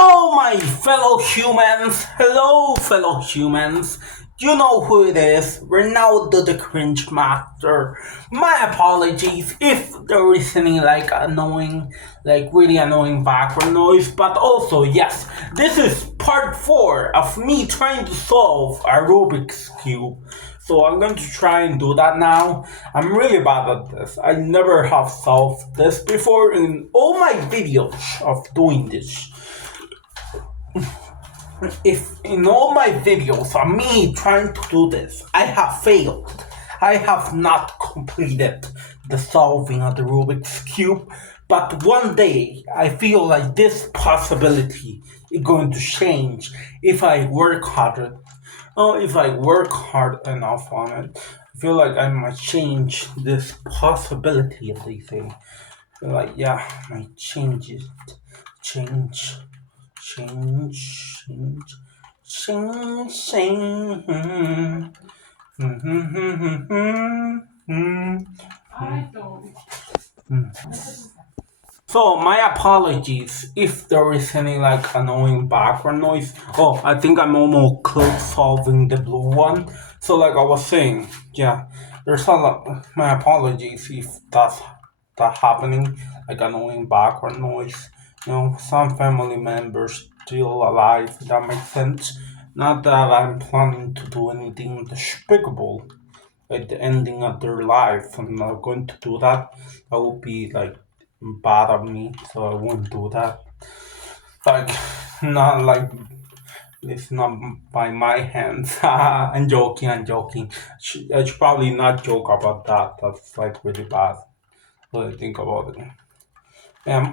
Hello, my fellow humans. Hello, fellow humans. You know who it is. Ronaldo the Cringe Master. My apologies if there is any annoying, really annoying background noise. But also, yes, this is part 4 of me trying to solve a Rubik's Cube. So I'm going to try and do that now. I'm really bad at this. I never have solved this before in all my videos of doing this. If in all my videos of me trying to do this, I have failed. I have not completed the solving of the Rubik's Cube, but one day I feel like this possibility is going to change if I work harder. Oh, if I work hard enough on it, I feel like I might change this possibility of the thing. Yeah, I might change it. Change. Change. I don't. So my apologies if there is any annoying background noise. Oh, I think I'm almost close solving the blue one. So like I was saying, yeah, there's a lot. My apologies if that happening, like annoying background noise. Some family members still alive. That makes sense. Not that I'm planning to do anything despicable at the ending of their life. I'm not going to do that. That would be bad of me, so I won't do that. Like, not like it's not by my hands. I'm joking. I should probably not joke about that. That's really bad. When I think about it. I'm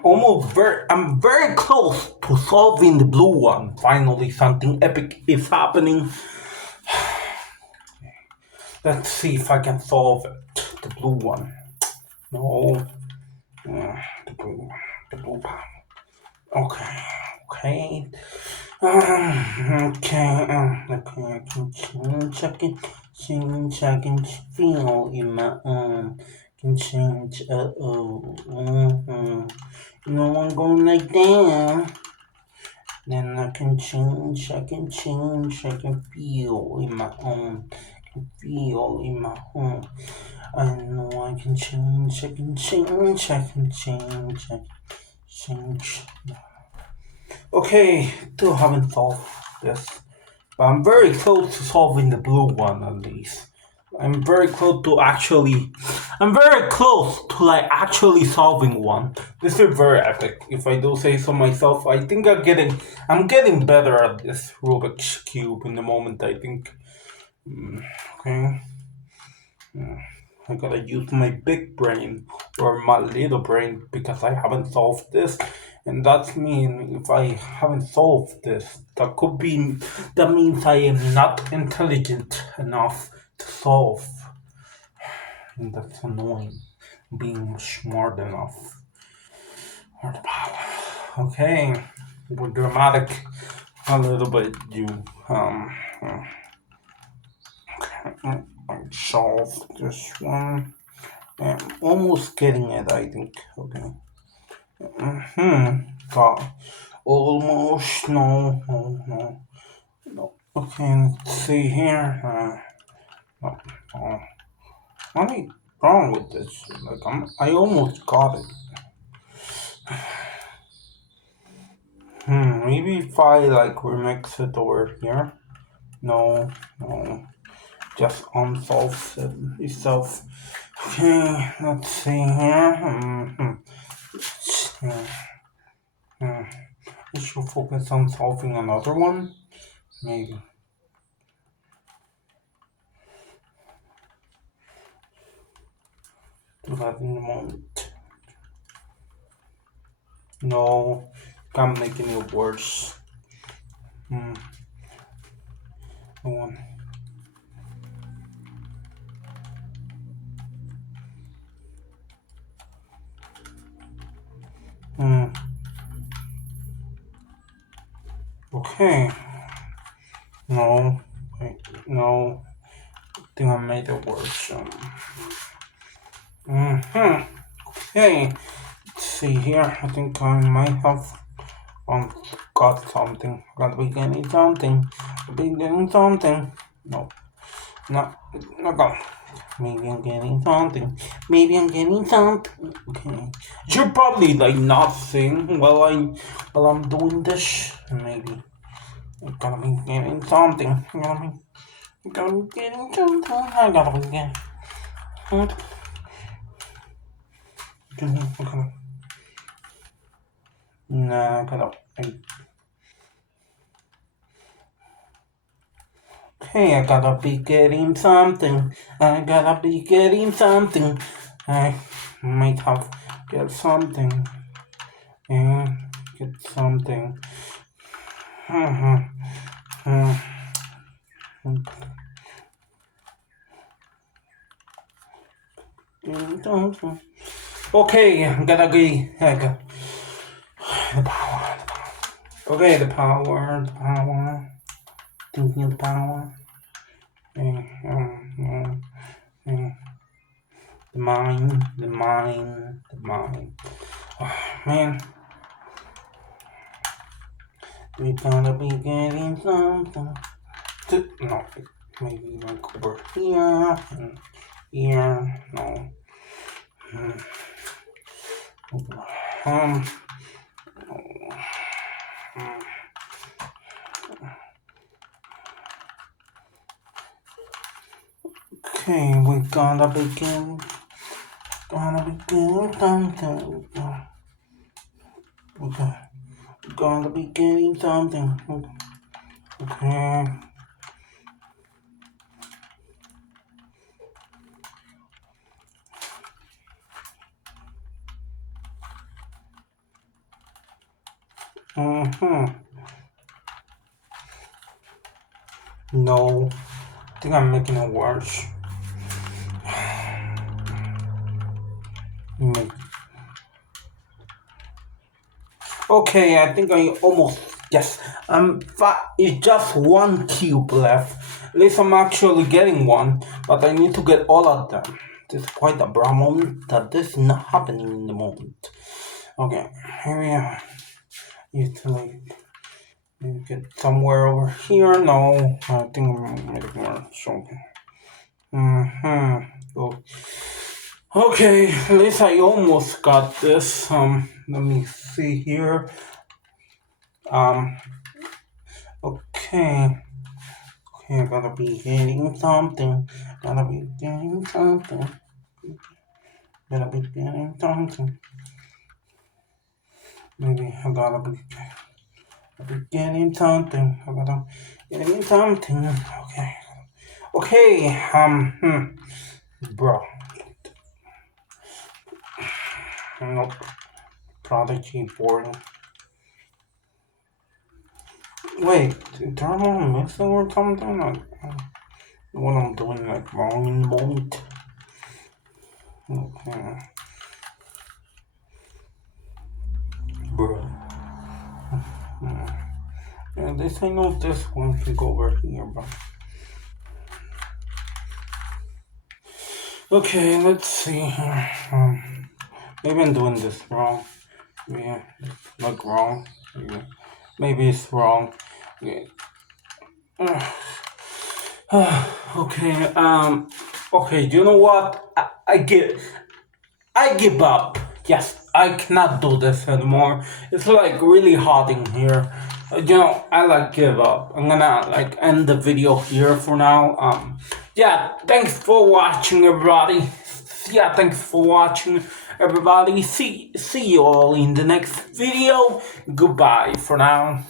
very close to solving the blue one. Finally, something epic is happening. Let's see if I can solve it. The blue one. No. The blue. The blue one. Okay. Okay. Okay. I can feel in my arm. Can change. I'm going like that. Then I can change. I can feel in my arm. Feel in my home. I know I can change, I can change, I can change, I can change. Okay, still haven't solved this. But I'm very close to solving the blue one at least. I'm very close to actually actually solving one. This is very epic, if I do say so myself. I think I'm getting better at this Rubik's Cube in the moment, I think. Okay. I gotta use my big brain or my little brain because I haven't solved this. And that's mean if I haven't solved this, that means I am not intelligent enough to solve. And that's annoying. Being smart enough. Okay. We're dramatic a little bit, you I solve this one. I'm almost getting it, I think. Okay. Got almost. No. Okay, let's see here. No. Nothing wrong with this. I almost got it. Maybe if I remix it over here. No. Just unsolves it itself. Okay, let's see here. I should focus on solving another one. Maybe. Do that in a moment. No, can't make any worse. No one. Okay. No. Wait, no. I think I made it worse. Okay. Let's see here. I think I might have got something. Gotta be getting something. Gotta be getting something. No, not gonna. Maybe I'm getting something. Maybe I'm getting something. Okay. Should probably like not sing while I'm doing this. Maybe. I'm gonna be getting something. I'm gonna be getting something. I gotta be getting. Okay. Nah, I gotta. Hey, I gotta be getting something. I gotta be getting something. I might have get something. And get something. Okay, I gotta get the power. Okay, the power. Thinking of the power. The mind. Oh, man, we gotta be getting something. No, maybe like over here and here. No. Um. Okay, we gotta begin. Something. Okay, gotta be getting something. Okay. No, I think I'm making it worse. Okay, I think I almost yes. It's just one cube left. At least I'm actually getting one, but I need to get all of them. This is quite a brown moment that this is not happening in the moment. Okay, here we are. Usually, get somewhere over here. No, I think I'm making worse. Okay. Oh. Okay, at least I almost got this. Let me see here. Okay. Okay, I gotta be getting something. Gotta be getting something. Gotta be getting something. Maybe I gotta be getting something. I gotta getting something. Okay. Okay. Bro. Nope. Prodigy boring. Wait, thermal missing or something? Like, what I'm doing like wrong in the moment. Okay. Bro. Yeah, this I know this one can go over here, bro. Okay, let's see here. Maybe I'm doing this wrong. Yeah, like wrong. Yeah. Maybe it's wrong. Yeah. Okay. Okay. You know what? I give up. Yes, I cannot do this anymore. It's like really hot in here. I like give up. I'm gonna like end the video here for now. Yeah, thanks for watching, everybody. Yeah, thanks for watching, everybody. See you all in the next video. Goodbye for now.